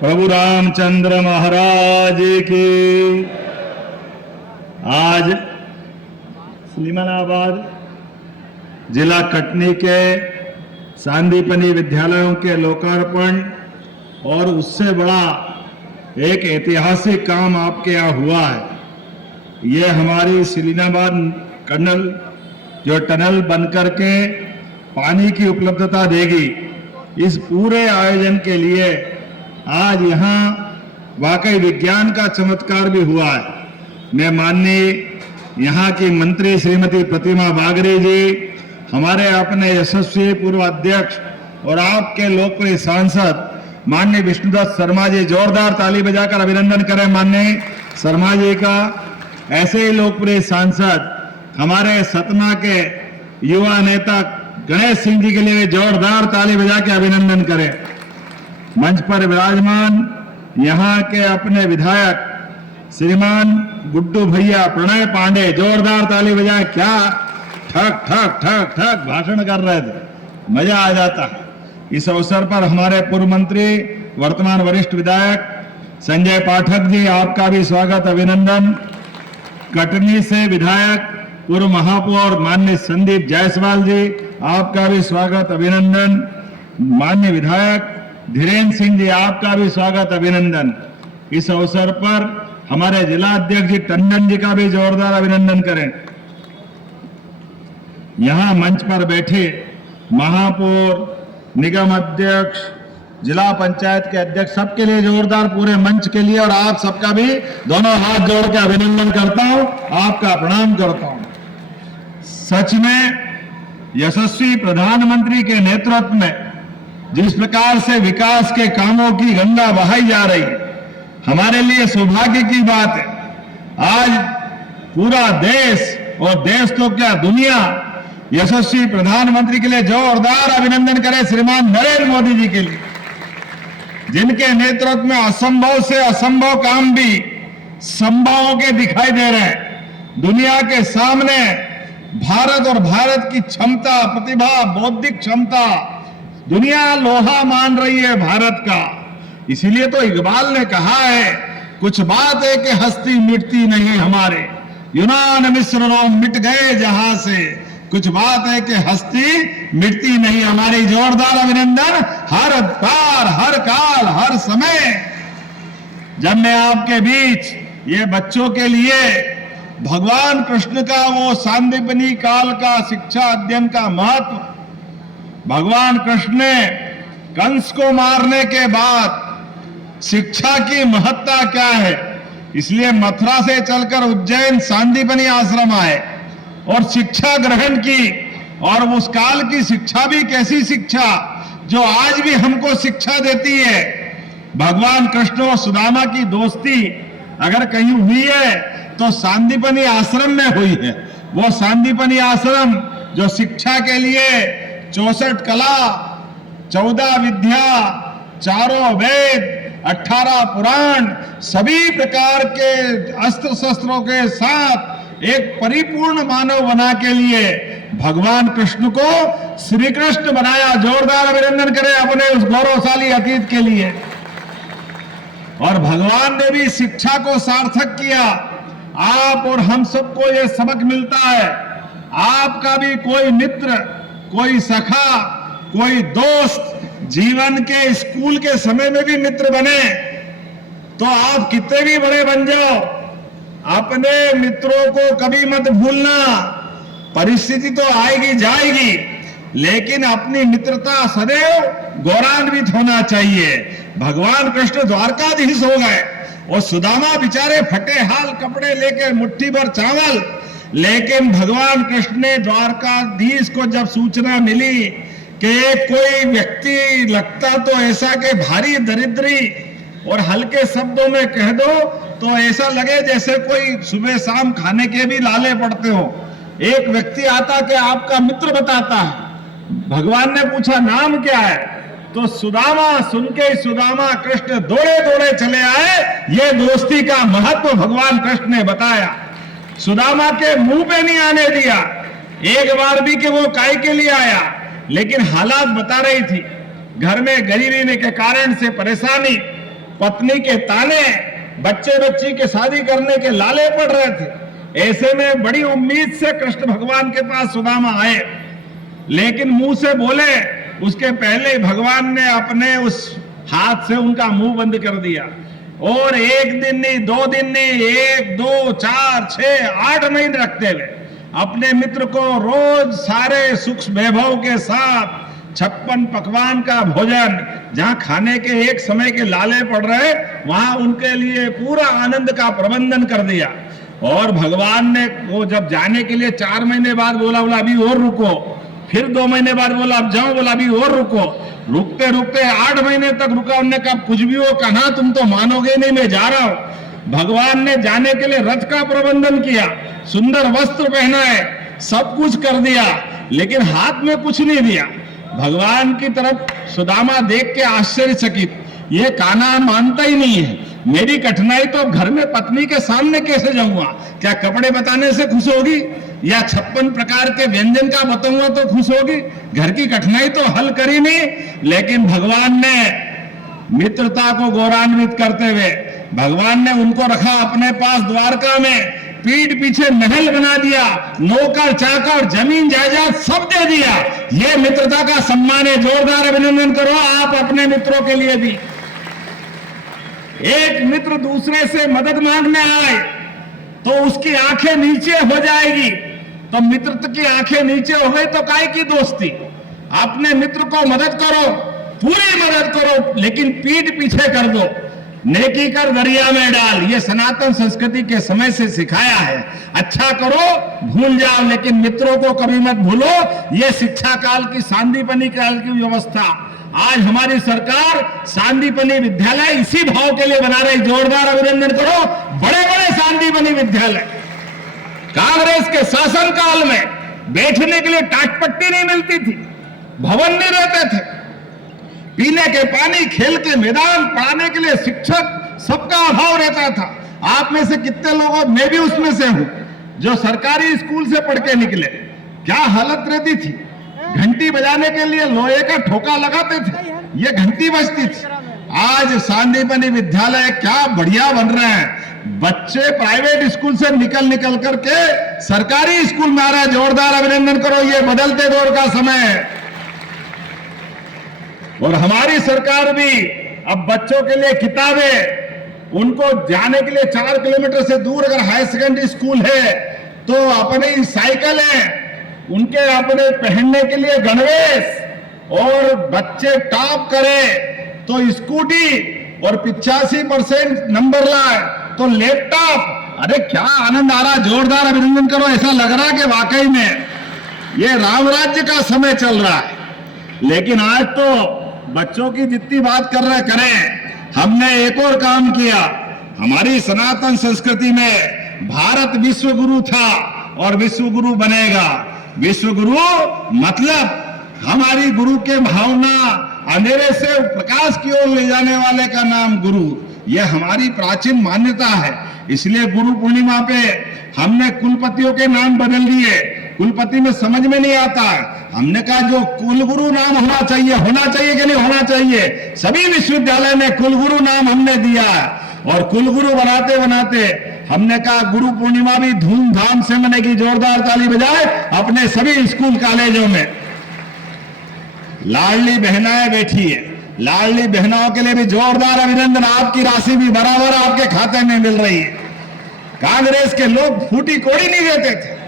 प्रभु रामचंद्र महाराज की। आज सलीमानाबाद जिला कटनी के सांदीपनी विद्यालयों के लोकार्पण और उससे बड़ा एक ऐतिहासिक काम आपके यहाँ हुआ है। ये हमारी सलीमानाबाद टनल जो टनल बनकर के पानी की उपलब्धता देगी, इस पूरे आयोजन के लिए आज यहाँ वाकई विज्ञान का चमत्कार भी हुआ है। मैं माननीय यहाँ की मंत्री श्रीमती प्रतिमा बागरे जी, हमारे अपने यशस्वी पूर्व अध्यक्ष और आपके लोकप्रिय सांसद माननीय विष्णुदत्त शर्मा जी, जोरदार ताली बजाकर अभिनंदन करें माननीय शर्मा जी का। ऐसे ही लोकप्रिय सांसद हमारे सतना के युवा नेता गणेश सिंह जी के लिए जोरदार ताली बजा के अभिनंदन करें। मंच पर विराजमान यहाँ के अपने विधायक श्रीमान गुड्डू भैया प्रणय पांडे, जोरदार ताली बजाएं। क्या ठक ठक ठक ठक भाषण कर रहे थे, मजा आ जाता है। इस अवसर पर हमारे पूर्व मंत्री वर्तमान वरिष्ठ विधायक संजय पाठक जी, आपका भी स्वागत अभिनंदन। कटनी से विधायक पूर्व महापौर माननीय संदीप जायसवाल जी, आपका भी स्वागत अभिनंदन। माननीय विधायक धीरेन्द्र सिंह जी, आपका भी स्वागत अभिनंदन। इस अवसर पर हमारे जिला अध्यक्ष जी टंडन जी का भी जोरदार अभिनंदन करें। यहां मंच पर बैठे महापौर, निगम अध्यक्ष, जिला पंचायत के अध्यक्ष, सबके लिए जोरदार, पूरे मंच के लिए और आप सबका भी दोनों हाथ जोड़ के अभिनंदन करता हूं, आपका प्रणाम करता हूं। सच में यशस्वी प्रधानमंत्री के नेतृत्व में जिस प्रकार से विकास के कामों की गंगा बहाई जा रही है, हमारे लिए सौभाग्य की बात है। आज पूरा देश, और देश तो क्या दुनिया, यशस्वी प्रधानमंत्री के लिए जोरदार अभिनंदन करे श्रीमान नरेंद्र मोदी जी के लिए, जिनके नेतृत्व में असंभव से असंभव काम भी संभव के दिखाई दे रहे हैं। दुनिया के सामने भारत और भारत की क्षमता, प्रतिभा, बौद्धिक क्षमता दुनिया लोहा मान रही है भारत का। इसीलिए तो इकबाल ने कहा है, कुछ बात है कि हस्ती मिटती नहीं हमारे, यूनान मिस्र रोम मिट गए जहां से, कुछ बात है कि हस्ती मिटती नहीं हमारी। जोरदार अभिनंदन। हर बार, हर काल, हर समय जब मैं आपके बीच ये बच्चों के लिए भगवान कृष्ण का वो सांदीपनी काल का शिक्षा अध्ययन का महत्व, भगवान कृष्ण ने कंस को मारने के बाद शिक्षा की महत्ता क्या है, इसलिए मथुरा से चलकर उज्जैन सांदीपनी आश्रम आए और शिक्षा ग्रहण की। और उस काल की शिक्षा भी कैसी शिक्षा जो आज भी हमको शिक्षा देती है। भगवान कृष्ण और सुदामा की दोस्ती अगर कहीं हुई है तो सांदीपनी आश्रम में हुई है। वो सांदीपनी आश्रम जो शिक्षा के लिए 64 कला, 14 विद्या, 4 वेद, 18 पुराण, सभी प्रकार के अस्त्र शस्त्रों के साथ एक परिपूर्ण मानव बना के लिए भगवान कृष्ण को श्री कृष्ण बनाया। जोरदार अभिनंदन करें अपने उस गौरवशाली अतीत के लिए। और भगवान ने भी शिक्षा को सार्थक किया। आप और हम सबको ये सबक मिलता है, आपका भी कोई मित्र, कोई सखा, कोई दोस्त जीवन के स्कूल के समय में भी मित्र बने तो आप कितने भी बड़े बन जाओ, अपने मित्रों को कभी मत भूलना। परिस्थिति तो आएगी जाएगी, लेकिन अपनी मित्रता सदैव गौरवान्वित होना चाहिए। भगवान कृष्ण द्वारकाधीश हो गए और सुदामा बेचारे फटे हाल कपड़े लेके मुट्ठी भर चावल, लेकिन भगवान कृष्ण ने द्वारकाधीश को जब सूचना मिली कि कोई व्यक्ति लगता तो ऐसा कि भारी दरिद्री, और हल्के शब्दों में कह दो तो ऐसा लगे जैसे कोई सुबह शाम खाने के भी लाले पड़ते हो, एक व्यक्ति आता कि आपका मित्र बताता है। भगवान ने पूछा नाम क्या है, तो सुदामा सुन के सुदामा कृष्ण दौड़े दौड़े चले आए। ये दोस्ती का महत्व भगवान कृष्ण ने बताया, सुदामा के मुंह पे नहीं आने दिया एक बार भी कि वो काय के लिए आया, लेकिन हालात बता रही थी, घर में गरीबी के कारण से परेशानी, पत्नी के ताने, बच्चे बच्ची के शादी करने के लाले पड़ रहे थे। ऐसे में बड़ी उम्मीद से कृष्ण भगवान के पास सुदामा आए, लेकिन मुंह से बोले उसके पहले भगवान ने अपने उस हाथ से उनका मुंह बंद कर दिया। और एक दिन नहीं, 2 दिन नहीं, 1, 2, 4, 6, 8 महीने रखते हुए अपने मित्र को रोज सारे सुख वैभव के साथ 56 पकवान का भोजन, जहां खाने के एक समय के लाले पड़ रहे, वहां उनके लिए पूरा आनंद का प्रबंधन कर दिया। और भगवान ने वो जब जाने के लिए 4 महीने बाद बोला अभी और रुको, फिर 2 महीने बाद बोला अब जाओ, बोला अभी और रुको। रुकते रुकते 8 महीने तक रुका। उन्होंने कहा कुछ भी हो, कहा तुम तो मानोगे नहीं, मैं जा रहा हूं। भगवान ने जाने के लिए रथ का प्रबंधन किया, सुंदर वस्त्र पहनाए, सब कुछ कर दिया, लेकिन हाथ में कुछ नहीं दिया। भगवान की तरफ सुदामा देख के आश्चर्यचकित, ये कान्हा मानता ही नहीं है, मेरी कठिनाई तो घर में पत्नी के सामने कैसे जाऊंगा? क्या कपड़े बताने से खुश होगी, या 56 प्रकार के व्यंजन का बताऊंगा तो खुश होगी? घर की कठिनाई तो हल करी नहीं। लेकिन भगवान ने मित्रता को गौरवान्वित करते हुए भगवान ने उनको रखा अपने पास द्वारका में, पीठ पीछे महल बना दिया, नौकर चाकर जमीन जायदाद सब दे दिया। ये मित्रता का सम्मान है, जोरदार अभिनंदन करो आप अपने मित्रों के लिए भी। एक मित्र दूसरे से मदद मांगने आए तो उसकी आंखें नीचे हो जाएगी, तो मित्र की आंखें नीचे हो गई तो काय की दोस्ती? अपने मित्र को मदद करो, पूरी मदद करो, लेकिन पीठ पीछे कर दो। नेकी कर दरिया में डाल, ये सनातन संस्कृति के समय से सिखाया है। अच्छा करो भूल जाओ, लेकिन मित्रों को कभी मत भूलो। ये शिक्षा काल की सांदीपनी काल की व्यवस्था आज हमारी सरकार सांदीपनी विद्यालय इसी भाव के लिए बना रही। जोरदार अभिनंदन करो, बड़े बड़े सांदीपनी विद्यालय। कांग्रेस के शासन काल में बैठने के लिए टाटपट्टी नहीं मिलती थी, भवन नहीं रहते थे, पीने के पानी, खेल के मैदान, पढ़ाने के लिए शिक्षक, सबका अभाव रहता था। आप में से कितने लोगों, मैं भी उसमें से हूं, जो सरकारी स्कूल से पढ़ के निकले, क्या हालत रहती थी। घंटी बजाने के लिए लोहे का ठोका लगाते थे, ये घंटी बजती थी। आज सांदीपनी विद्यालय क्या बढ़िया बन रहे हैं। बच्चे प्राइवेट स्कूल से निकल करके सरकारी स्कूल में आ रहे हैं। जोरदार अभिनंदन करो, ये बदलते दौर का समय है। और हमारी सरकार भी अब बच्चों के लिए किताबें, उनको जाने के लिए 4 किलोमीटर से दूर अगर हायर सेकेंडरी स्कूल है तो अपनी साइकिल है, उनके अपने पहनने के लिए गणवेश, और बच्चे टॉप करें तो स्कूटी, और 85% नंबर लाए तो लैपटॉप। अरे क्या आनंद आ रहा, जोरदार अभिनंदन करो। ऐसा लग रहा है कि वाकई में ये राम राज्य का समय चल रहा है। लेकिन आज तो बच्चों की जितनी बात कर रहे करें, हमने एक और काम किया। हमारी सनातन संस्कृति में भारत विश्व गुरु था और विश्व गुरु बनेगा। विश्व गुरु मतलब हमारी गुरु के भावना, अंधेरे से प्रकाश की ओर ले जाने वाले का नाम गुरु। यह हमारी प्राचीन मान्यता है। इसलिए गुरु पूर्णिमा पे हमने कुलपतियों के नाम बदल दिए। कुलपति में समझ में नहीं आता, हमने कहा जो कुलगुरु नाम होना चाहिए कि नहीं होना चाहिए। सभी विश्वविद्यालय में कुलगुरु नाम हमने दिया है, और कुलगुरु बनाते बनाते हमने कहा गुरु पूर्णिमा भी धूमधाम से मनेगी। जोरदार ताली बजाए अपने सभी स्कूल कॉलेजों में। लाडली बहनाएं बैठी है, लाडली बहनाओं के लिए भी जोरदार अभिनंदन। आपकी राशि भी बराबर आपके खाते में मिल रही है। कांग्रेस के लोग फूटी कोड़ी नहीं देते थे,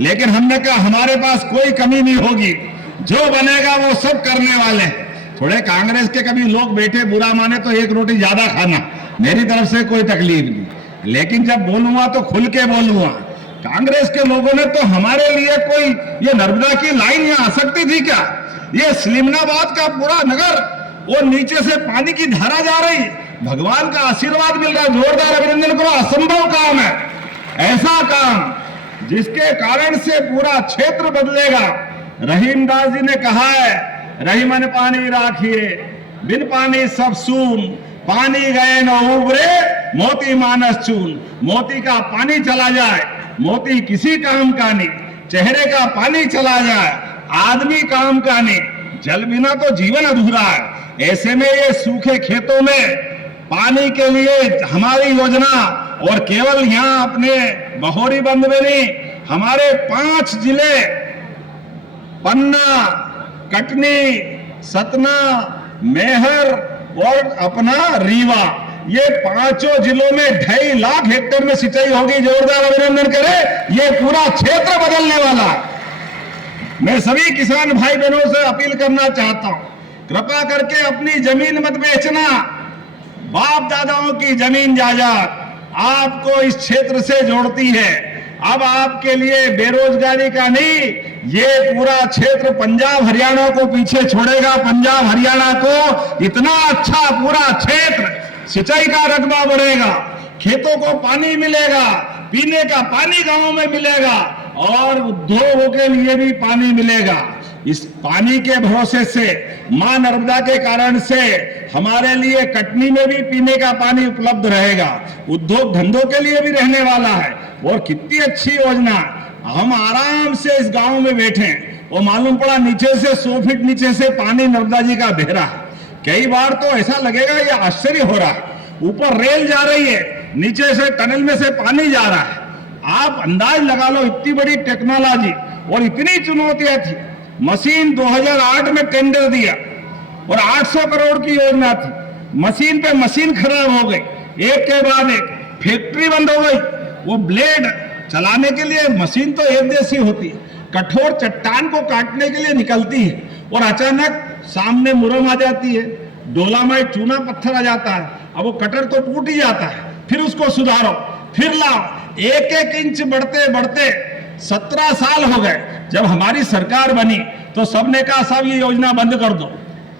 लेकिन हमने कहा हमारे पास कोई कमी नहीं होगी, जो बनेगा वो सब करने वाले हैं। थोड़े कांग्रेस के कभी लोग बैठे बुरा माने तो 1 रोटी ज्यादा खाना, मेरी तरफ से कोई तकलीफ नहीं, लेकिन जब बोलूंगा तो खुल के बोलूंगा। कांग्रेस के लोगों ने तो हमारे लिए कोई, ये नर्मदा की लाइन यहां आ सकती थी क्या? ये सलीमनाबाद का पूरा नगर, वो नीचे से पानी की धारा जा रही, भगवान का आशीर्वाद मिल रहा। जोरदार अभिनंदन करो। असंभव काम है, ऐसा काम जिसके कारण से पूरा क्षेत्र बदलेगा। रहीम दास जी ने कहा है, रहीमन पानी राखिए, बिन पानी सब सून, पानी गए न उबरे, मोती मानस चून। मोती का पानी चला जाए, मोती किसी काम का नहीं। चेहरे का पानी चला जाए, आदमी काम का नहीं। जल बिना तो जीवन अधूरा है। ऐसे में ये सूखे खेतों में पानी के लिए हमारी योजना, और केवल यहाँ अपने बहोरी बंद में नहीं, हमारे 5 जिले पन्ना, कटनी, सतना, मेहर और अपना रीवा, ये 5 जिलों में 2.5 लाख हेक्टेयर में सिंचाई होगी। जोरदार अभिनंदन करें, ये पूरा क्षेत्र बदलने वाला है। मैं सभी किसान भाई बहनों से अपील करना चाहता हूं, कृपा करके अपनी जमीन मत बेचना। बाप दादाओं की जमीन जायदाद आपको इस क्षेत्र से जोड़ती है। अब आपके लिए बेरोजगारी का नहीं, ये पूरा क्षेत्र पंजाब हरियाणा को पीछे छोड़ेगा। पंजाब हरियाणा को इतना अच्छा पूरा क्षेत्र, सिंचाई का रकबा बढ़ेगा, खेतों को पानी मिलेगा, पीने का पानी गांवों में मिलेगा और उद्योगों के लिए भी पानी मिलेगा। इस पानी के भरोसे से, मां नर्मदा के कारण से हमारे लिए कटनी में भी पीने का पानी उपलब्ध रहेगा, उद्योग धंधों के लिए भी रहने वाला है। और कितनी अच्छी योजना, हम आराम से इस गांव में बैठे और मालूम पड़ा नीचे से 100 फीट नीचे से पानी नर्मदा जी का बह रहा है। कई बार तो ऐसा लगेगा ये आश्चर्य हो रहा है, ऊपर रेल जा रही है, नीचे से टनल में से पानी जा रहा है। आप अंदाज लगा लो, इतनी बड़ी टेक्नोलॉजी और इतनी चुनौतियां थी। मशीन 2008 में टेंडर दिया और 800 करोड़ की योजना थी। मशीन पे मशीन खराब हो गई, एक के बाद एक, फैक्ट्री बंद हो गई। वो ब्लेड चलाने के लिए मशीन तो एक जैसी होती है, कठोर चट्टान को काटने के लिए निकलती है और अचानक सामने मुरम आ जाती है, डोलामाइट चूना पत्थर आ जाता है। अब वो कटर तो टूट ही जाता है, फिर उसको सुधारो, फिर लाओ, एक इंच बढ़ते बढ़ते 17 साल हो गए। जब हमारी सरकार बनी तो सबने कहा साहब ये योजना बंद कर दो।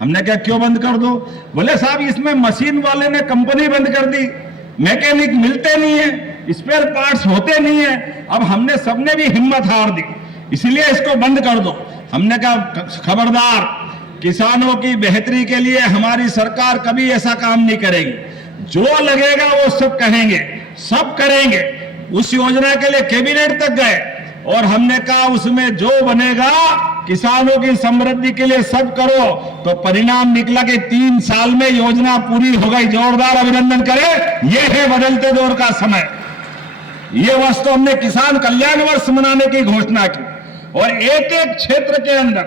हमने कहा क्यों बंद कर दो? बोले साहब इसमें मशीन वाले ने कंपनी बंद कर दी, मैकेनिक मिलते नहीं है, स्पेयर पार्ट्स होते नहीं है। अब हमने सबने भी हिम्मत हार दी, इसलिए इसको बंद कर दो। हमने कहा खबरदार, किसानों की बेहतरी के लिए हमारी सरकार कभी ऐसा काम नहीं करेगी। जो लगेगा वो सब कहेंगे, सब करेंगे। उस योजना के लिए कैबिनेट तक गए और हमने कहा उसमें जो बनेगा किसानों की समृद्धि के लिए सब करो। तो परिणाम निकला कि 3 साल में योजना पूरी हो गई। जोरदार अभिनंदन करें, यह है बदलते दौर का समय। ये वर्ष तो हमने किसान कल्याण वर्ष मनाने की घोषणा की और एक एक क्षेत्र के अंदर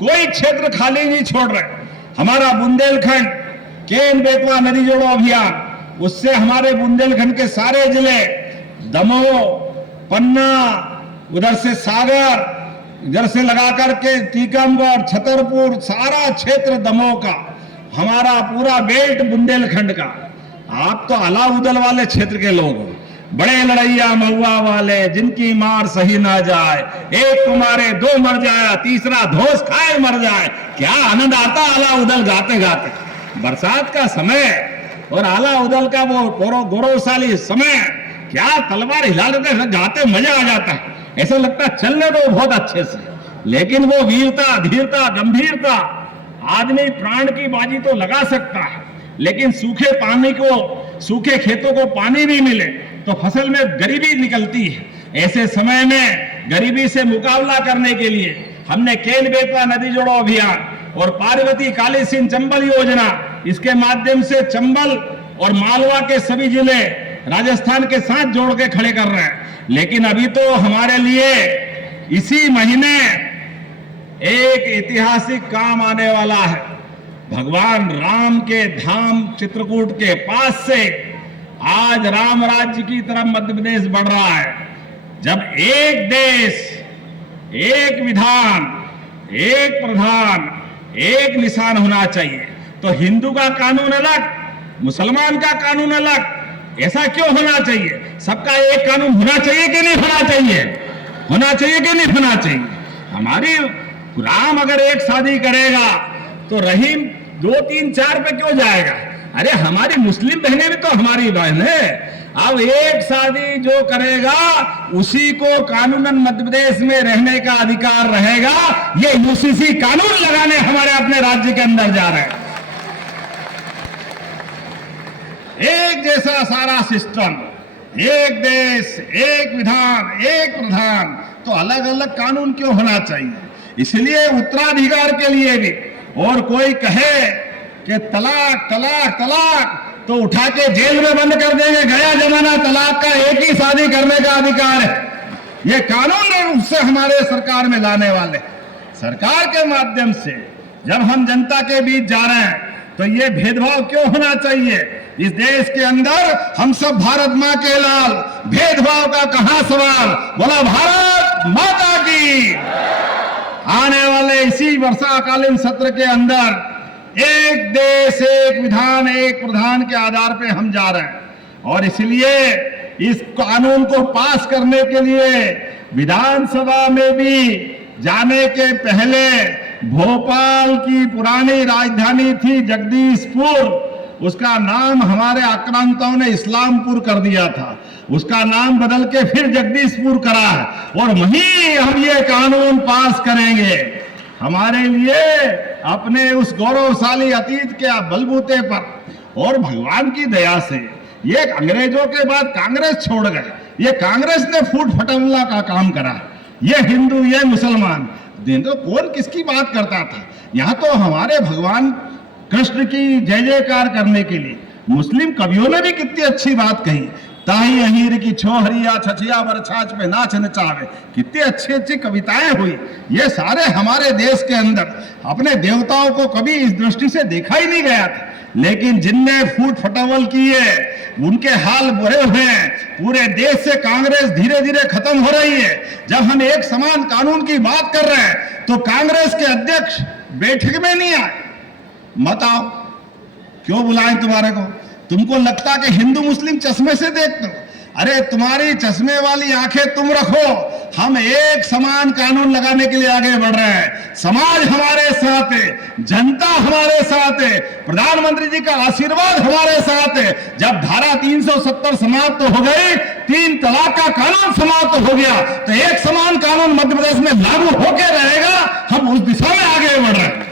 कोई क्षेत्र खाली नहीं छोड़ रहे। हमारा बुंदेलखंड केन बेतवा नदी जोड़ो अभियान, उससे हमारे बुंदेलखंड के सारे जिले, दमोह, पन्ना, उधर से सागर, इधर से लगा करके टीकमगढ़, छतरपुर, सारा क्षेत्र दमोह का, हमारा पूरा बेल्ट बुंदेलखंड का। आप तो अलाउदल वाले क्षेत्र के लोग हो, बड़े लड़ैया महुआ वाले, जिनकी मार सही ना जाए, एक को मारे 2 मर जाए, तीसरा धोस खाए मर जाए। क्या आनंद आता अलाउदल गाते गाते। बरसात का समय और अलाउदल का वो गौरवशाली समय, क्या तलवार हिला देते गाते, मजा आ जाता है। ऐसा लगता है चलने दो बहुत अच्छे से। लेकिन वो वीरता, धीरता, गंभीरता, आदमी प्राण की बाजी तो लगा सकता है, लेकिन सूखे पानी को, सूखे खेतों को पानी नहीं मिले तो फसल में गरीबी निकलती है। ऐसे समय में गरीबी से मुकाबला करने के लिए हमने केन बेतवा नदी जोड़ो अभियान और पार्वती काली सिंह चंबल योजना, इसके माध्यम से चंबल और मालवा के सभी जिले राजस्थान के साथ जोड़ के खड़े कर रहे हैं। लेकिन अभी तो हमारे लिए इसी महीने एक ऐतिहासिक काम आने वाला है। भगवान राम के धाम चित्रकूट के पास से आज राम राज्य की तरफ मध्य प्रदेश बढ़ रहा है। जब एक देश, एक विधान, एक प्रधान, एक निशान होना चाहिए, तो हिंदू का कानून अलग, मुसलमान का कानून अलग, ऐसा क्यों होना चाहिए? सबका एक कानून होना चाहिए कि नहीं होना चाहिए? होना चाहिए कि नहीं होना चाहिए? हमारी राम अगर एक शादी करेगा तो रहीम 2, 3, 4 पे क्यों जाएगा? अरे हमारी मुस्लिम बहनें भी तो हमारी बहन है। अब एक शादी जो करेगा उसी को कानूनन मध्य प्रदेश में रहने का अधिकार रहेगा। ये यूसीसी कानून लगाने हमारे अपने राज्य के अंदर जा रहे हैं। एक जैसा सारा सिस्टम, एक देश, एक विधान, एक प्रधान, तो अलग अलग कानून क्यों होना चाहिए? इसलिए उत्तराधिकार के लिए भी, और कोई कहे कि तलाक तलाक तलाक, तो उठा के जेल में बंद कर देंगे। गया जमाना तलाक का, एक ही शादी करने का अधिकार है। ये कानून रूप से हमारे सरकार में लाने वाले, सरकार के माध्यम से जब हम जनता के बीच जा रहे हैं तो ये भेदभाव क्यों होना चाहिए? इस देश के अंदर हम सब भारत माँ के लाल, भेदभाव का कहां सवाल। बोला भारत माता की। आने वाले इसी वर्षाकालीन सत्र के अंदर एक देश एक विधान एक प्रधान के आधार पे हम जा रहे हैं और इसलिए इस कानून को पास करने के लिए विधानसभा में भी जाने के पहले भोपाल की पुरानी राजधानी थी जगदीशपुर, उसका नाम हमारे आक्रांताओं ने इस्लामपुर कर दिया था। उसका नाम बदल के फिर जगदीशपुर करा है और वहीं हम ये कानून पास करेंगे। हमारे लिए अपने उस गौरवशाली अतीत के बलबूते पर और भगवान की दया से ये अंग्रेजों के बाद कांग्रेस छोड़ गए। ये कांग्रेस ने फूट फटमला का काम करा। ये हिंदू ये मुसलमान तो कौन किसकी बात करता था? यहाँ तो हमारे भगवान कृष्ण की जय जयकार करने के लिए मुस्लिम कवियों ने भी कितनी अच्छी बात कही। ताही अहीर की छोहरिया छछिया बरछाछ पे नाच नचावे, कितनी अच्छी अच्छी कविताएं हुई। ये सारे हमारे देश के अंदर अपने देवताओं को कभी इस दृष्टि से देखा ही नहीं गया था, लेकिन जिनने फूट फटावल किए उनके हाल बुरे हुए हैं। पूरे देश से कांग्रेस धीरे धीरे खत्म हो रही है। जब हम एक समान कानून की बात कर रहे हैं तो कांग्रेस के अध्यक्ष बैठक में नहीं आए। मत आओ, क्यों बुलाएं तुम्हारे को? तुमको लगता कि हिंदू मुस्लिम चश्मे से देखते हो? अरे तुम्हारी चश्मे वाली आंखें तुम रखो, हम एक समान कानून लगाने के लिए आगे बढ़ रहे हैं। समाज हमारे साथ है, जनता हमारे साथ है, प्रधानमंत्री जी का आशीर्वाद हमारे साथ है। जब धारा 370 समाप्त हो गई, 3 तलाक का कानून समाप्त हो गया, तो एक समान कानून मध्य प्रदेश में लागू होकर रहेगा। हम उस दिशा में आगे बढ़ रहे हैं।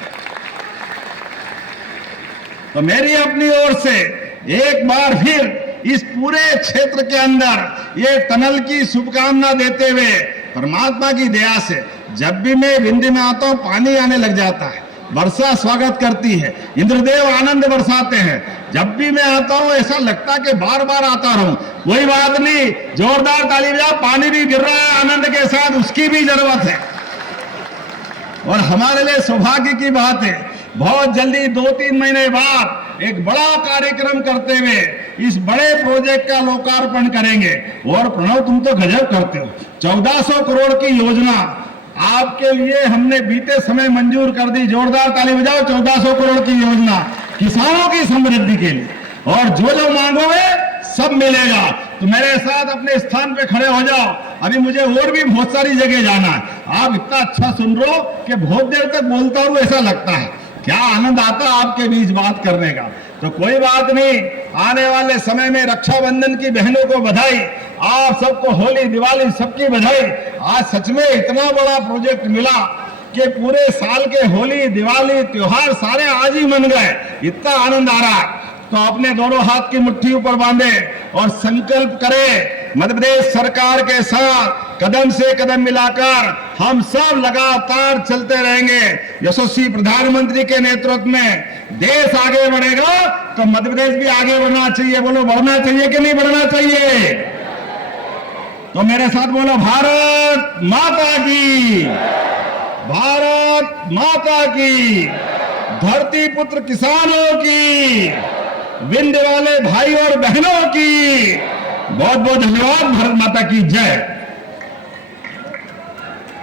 तो मेरी अपनी ओर से एक बार फिर इस पूरे क्षेत्र के अंदर ये टनल की शुभकामना देते हुए परमात्मा की दया से जब भी मैं विंध्य में आता हूं पानी आने लग जाता है, वर्षा स्वागत करती है, इंद्रदेव आनंद बरसाते हैं। जब भी मैं आता हूं ऐसा लगता है कि बार बार आता रहूं। कोई बात नहीं, जोरदार ताली बजाओ, पानी भी गिर रहा है आनंद के साथ, उसकी भी जरूरत है। और हमारे लिए सौभाग्य की बात है, बहुत जल्दी 2-3 महीने बाद एक बड़ा कार्यक्रम करते हुए इस बड़े प्रोजेक्ट का लोकार्पण करेंगे। और प्रणव तुम तो गजब करते हो, 1400 करोड़ की योजना आपके लिए हमने बीते समय मंजूर कर दी। जोरदार ताली बजाओ। 1400 करोड़ की योजना किसानों की समृद्धि के लिए, और जो जो मांगोगे सब मिलेगा। तो मेरे साथ अपने स्थान पे खड़े हो जाओ, अभी मुझे और भी बहुत सारी जगह जाना है। आप इतना अच्छा सुन रहे हो कि बहुत देर तक बोलता हूं ऐसा लगता है। क्या आनंद आता आपके बीच बात करने का। तो कोई बात नहीं, आने वाले समय में रक्षाबंधन की बहनों को बधाई, आप सबको होली दिवाली सबकी बधाई। आज सच में इतना बड़ा प्रोजेक्ट मिला कि पूरे साल के होली दिवाली त्योहार सारे आज ही मन गए, इतना आनंद आ रहा है। तो अपने दोनों हाथ की मुट्ठी ऊपर बांधे और संकल्प करें, मध्य प्रदेश सरकार के साथ कदम से कदम मिलाकर हम सब लगातार चलते रहेंगे। यशस्वी प्रधानमंत्री के नेतृत्व में देश आगे बढ़ेगा तो मध्य प्रदेश भी आगे बढ़ना चाहिए। बोलो, बढ़ना चाहिए कि नहीं बढ़ना चाहिए? तो मेरे साथ बोलो, भारत माता की, भारत माता की, धरती पुत्र किसानों की, विंध्य वाले भाई और बहनों की बहुत बहुत धन्यवाद। भारत माता की जय।